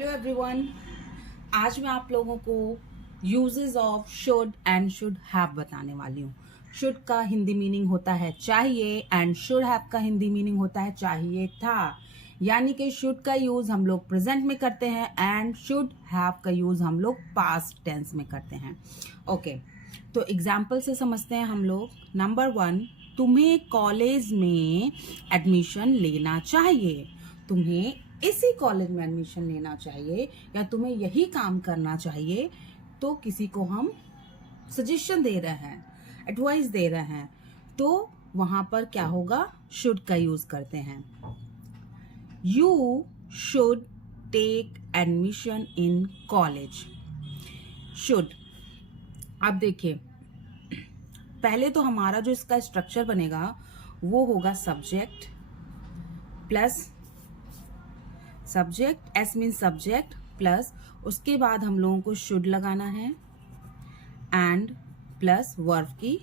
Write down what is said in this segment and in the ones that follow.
Hello everyone. आज मैं आप लोगों को uses of should and should have बताने वाली हूँ। शुड का हिंदी मीनिंग होता है चाहिए एंड शुड हैव का हिंदी मीनिंग होता है चाहिए था। यानी कि शुड का यूज हम लोग प्रेजेंट में करते हैं एंड शुड हैव का यूज हम लोग पास्ट टेंस में करते हैं। ओके, तो एग्जाम्पल से समझते हैं हम लोग। नंबर 1, तुम्हें कॉलेज में एडमिशन लेना चाहिए। तुम्हें इसी कॉलेज में एडमिशन लेना चाहिए या तुम्हें यही काम करना चाहिए, तो किसी को हम सजेशन दे रहे हैं, एडवाइस दे रहे हैं, तो वहां पर क्या होगा, शुड का यूज करते हैं। You should take admission in college. Should, अब देखिए, पहले तो हमारा जो इसका स्ट्रक्चर बनेगा वो होगा subject plus subject, S mean subject plus उसके बाद हम लोगों को शुड लगाना है एंड प्लस वर्ब की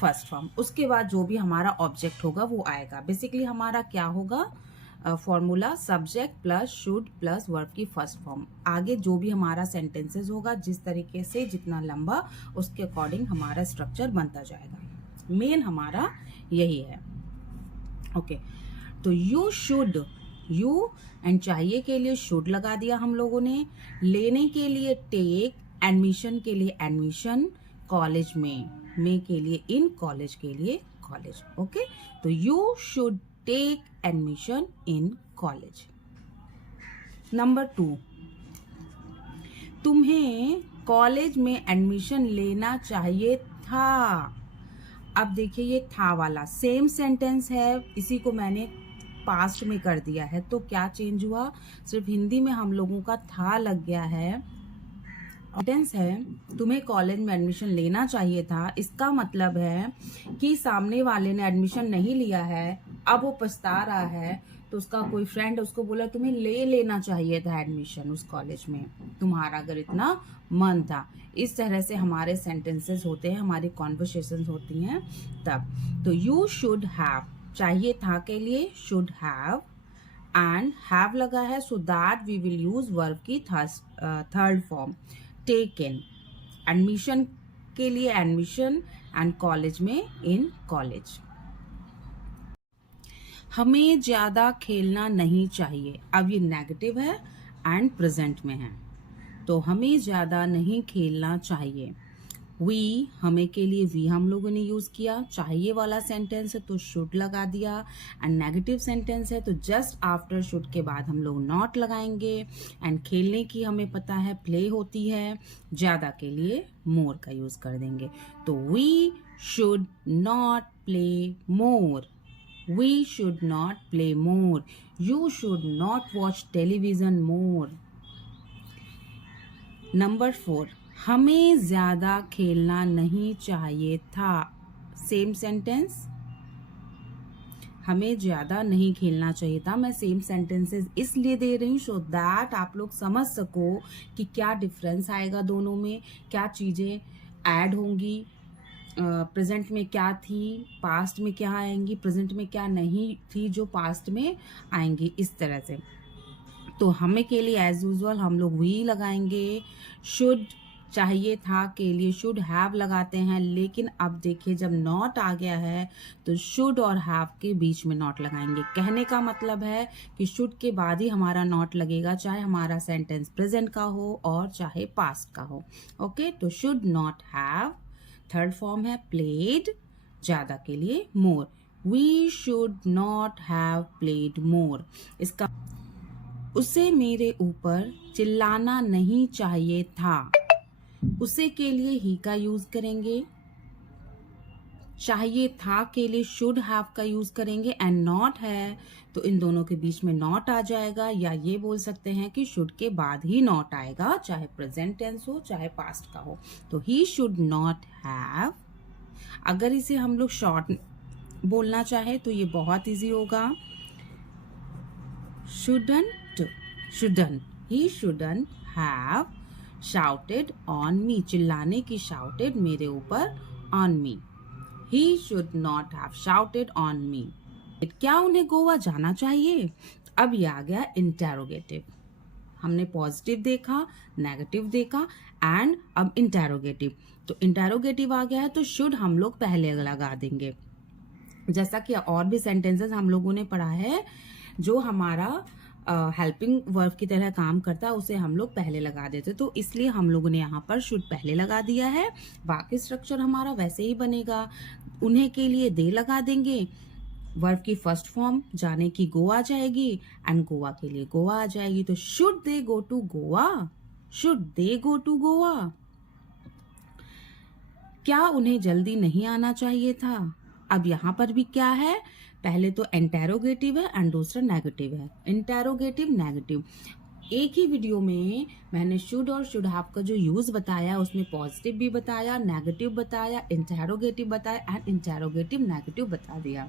फर्स्ट फॉर्म। उसके बाद जो भी हमारा ऑब्जेक्ट होगा वो आएगा। बेसिकली हमारा क्या होगा, formula subject plus should plus verb की फर्स्ट फॉर्म। आगे जो भी हमारा सेंटेंसेस होगा, जिस तरीके से जितना लंबा, उसके अकॉर्डिंग हमारा स्ट्रक्चर बनता जाएगा। मेन हमारा यही है। ओके, तो यू शुड, यू एंड चाहिए के लिए शुड लगा दिया हम लोगों ने, लेने के लिए टेक, एडमिशन के लिए एडमिशन, कॉलेज में के लिए इन, कॉलेज के लिए कॉलेज। ओके, तो you should take admission in college. Number 2, तुम्हें कॉलेज में एडमिशन लेना चाहिए था। अब देखिए, ये था वाला सेम सेंटेंस है, इसी को मैंने पास्ट में कर दिया है। तो क्या चेंज हुआ, सिर्फ हिंदी में हम लोगों का था लग गया है। सेंटेंस है तुम्हें कॉलेज में एडमिशन लेना चाहिए था, इसका मतलब है कि सामने वाले ने एडमिशन नहीं लिया है, अब वो पछता रहा है, तो उसका कोई फ्रेंड उसको बोला तुम्हें ले लेना चाहिए था एडमिशन उस कॉलेज में, तुम्हारा अगर इतना मन था। इस तरह से हमारे सेंटेंसेस होते हैं, हमारी कॉन्वर्सेशंस होती हैं तब। तो यू शुड हैव, चाहिए था के लिए शुड हैव एंड हैव लगा है, so that we will use verb की थर्ड फॉर्म टेकन। एडमिशन के लिए एडमिशन एंड कॉलेज में इन कॉलेज। हमें ज्यादा खेलना नहीं चाहिए, अब ये नेगेटिव है एंड प्रेजेंट में है, तो हमें ज्यादा नहीं खेलना चाहिए। वी, हमें के लिए वी हम लोगों ने यूज किया। चाहिए वाला सेंटेंस है तो शुड लगा दिया, एंड नेगेटिव सेंटेंस है तो जस्ट आफ्टर शुड के बाद हम लोग नॉट लगाएंगे। एंड खेलने की हमें पता है प्ले होती है, ज्यादा के लिए मोर का यूज कर देंगे। तो we should not play more, we should not play more, you should not watch television more. Number 4, हमें ज्यादा खेलना नहीं चाहिए था। सेम सेंटेंस, हमें ज्यादा नहीं खेलना चाहिए था। मैं सेम सेंटेंसेस इसलिए दे रही हूँ सो दैट आप लोग समझ सको कि क्या डिफरेंस आएगा दोनों में, क्या चीजें ऐड होंगी, प्रेजेंट में क्या थी, पास्ट में क्या आएंगी, प्रेजेंट में क्या नहीं थी जो पास्ट में आएंगी, इस तरह से। तो हमें के लिए एज यूजुअल हम लोग वी लगाएंगे। शुड, चाहिए था के लिए शुड हैव लगाते हैं, लेकिन अब देखिए जब नॉट आ गया है तो शुड और हैव के बीच में नॉट लगाएंगे। कहने का मतलब है कि शुड के बाद ही हमारा नॉट लगेगा, चाहे हमारा सेंटेंस प्रेजेंट का हो और चाहे पास्ट का हो। ओके, तो should not have, third form है प्लेड, ज्यादा के लिए more. We should not have played more. इसका, उसे मेरे ऊपर चिल्लाना नहीं चाहिए था, उसे के लिए ही का यूज करेंगे। चाहिए था के लिए शुड हैव का यूज करेंगे, एंड नॉट है तो इन दोनों के बीच में नॉट आ जाएगा, या ये बोल सकते हैं कि शुड के बाद ही नॉट आएगा, चाहे प्रेजेंट टेंस हो चाहे पास्ट का हो। तो ही शुड नॉट हैव। अगर इसे हम लोग शॉर्ट बोलना चाहे तो ये बहुत इजी होगा, shouldn't, he shouldn't have shouted on me, चिल्लाने की shouted मेरे ऊपर, on me, he should not have shouted on me। क्या उन्हें गोवा जाना चाहिए? अब ये आ गया इंटेरोगेटिव। हमने पॉजिटिव देखा, नेगेटिव देखा एंड अब इंटेरोगेटिव। तो इंटेरोगेटिव आ गया है तो शुड हम लोग पहले लगा देंगे। जैसा कि और भी सेंटेंसेस हम लोगों ने पढ़ा है जो हमारा हेल्पिंग वर्ब की तरह काम करता है उसे हम लोग पहले लगा देते, तो इसलिए हम लोगों ने यहाँ पर शुड पहले लगा दिया है। बाकी स्ट्रक्चर हमारा वैसे ही बनेगा। उन्हें के लिए दे लगा देंगे, वर्ब की फर्स्ट फॉर्म जाने की गो आ जाएगी एंड गोवा के लिए गोवा आ जाएगी। तो should they go to Goa, should they go to Goa. क्या उन्हें जल्दी नहीं आना चाहिए था? अब यहाँ पर भी क्या है, पहले तो इंटेरोगेटिव है एंड दूसरा नेगेटिव है। इंटेरोगेटिव नेगेटिव, एक ही वीडियो में मैंने शुड और शुड हैव का जो यूज बताया उसमें पॉजिटिव भी बताया, नेगेटिव बताया, इंटेरोगेटिव बताया एंड इंटेरोगेटिव नेगेटिव बता दिया,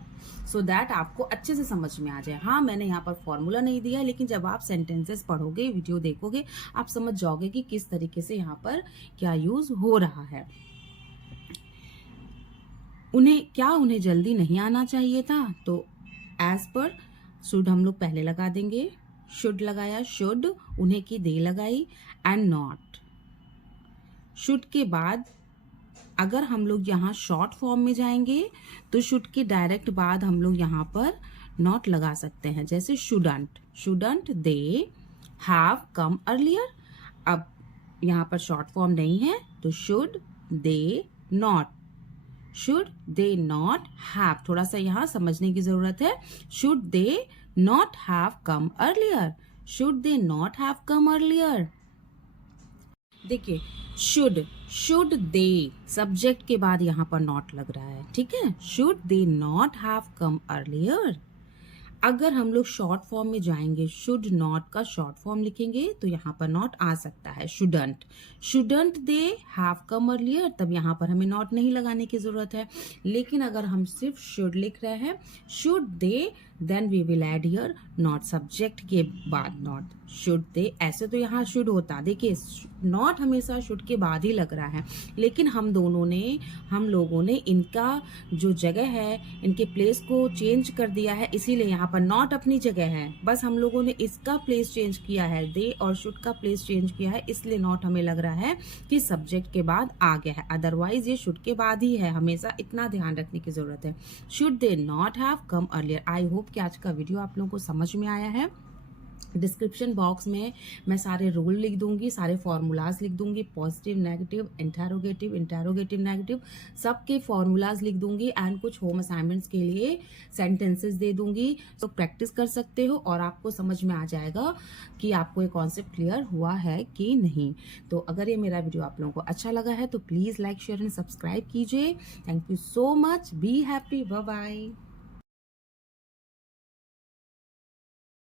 सो दैट आपको अच्छे से समझ में आ जाए। हाँ, मैंने यहाँ पर फॉर्मूला नहीं दिया, लेकिन जब आप सेंटेंसेस पढ़ोगे, वीडियो देखोगे, आप समझ जाओगे कि किस तरीके से यहाँ पर क्या यूज हो रहा है। उन्हें जल्दी नहीं आना चाहिए था, तो एज पर शुड हम लोग पहले लगा देंगे। शुड लगाया, शुड, उन्हें की दे लगाई एंड नॉट। शुड के बाद अगर हम लोग यहाँ शॉर्ट फॉर्म में जाएंगे तो शुड के डायरेक्ट बाद हम लोग यहाँ पर नॉट लगा सकते हैं, जैसे shouldn't, shouldn't they have come earlier. अब यहाँ पर शॉर्ट फॉर्म नहीं है तो should they not, should they not have, थोड़ा सा यहाँ समझने की जरूरत है। Should they not have come earlier, should they not have come earlier. देखिए शुड दे सब्जेक्ट के बाद यहाँ पर नॉट लग रहा है, ठीक है। Should they not have come earlier. अगर हम लोग शॉर्ट फॉर्म में जाएंगे, शुड नॉट का शॉर्ट फॉर्म लिखेंगे तो यहाँ पर नॉट आ सकता है, shouldn't. Shouldn't they have come earlier, तब यहाँ पर हमें नॉट नहीं लगाने की जरूरत है। लेकिन अगर हम सिर्फ शुड लिख रहे हैं, should they, then we will add here not, subject के बाद नॉट, शुड दे। ऐसे तो यहाँ शुड होता, देखिए नॉट हमेशा शुड के बाद ही लग रहा है, लेकिन हम लोगों ने इनका जो जगह है, इनके प्लेस को चेंज कर दिया है, इसीलिए यहाँ पर नॉट अपनी जगह है, बस हम लोगों ने इसका प्लेस चेंज किया है, दे और शुड का प्लेस चेंज किया है, इसलिए नॉट हमें लग रहा है कि सब्जेक्ट के बाद आ गया है, अदरवाइज ये शुड के बाद ही है, हमेशा इतना ध्यान रखने की जरूरत है। Should they not have come earlier. I hope कि आज का वीडियो आप लोगों को समझ में आया है। डिस्क्रिप्शन बॉक्स में मैं सारे रूल लिख दूंगी, सारे फॉर्मूलाज लिख दूंगी, पॉजिटिव, नेगेटिव, इंटेरोगेटिव, नेगेटिव, सबके फॉर्मूलाज लिख दूंगी एंड कुछ होम असाइनमेंट्स के लिए सेंटेंसेस दे दूंगी, तो प्रैक्टिस कर सकते हो और आपको समझ में आ जाएगा कि आपको ये कॉन्सेप्ट क्लियर हुआ है कि नहीं। तो अगर ये मेरा वीडियो आप लोगों को अच्छा लगा है तो please like, share and subscribe कीजिए। Thank you so much, be happy, bye bye.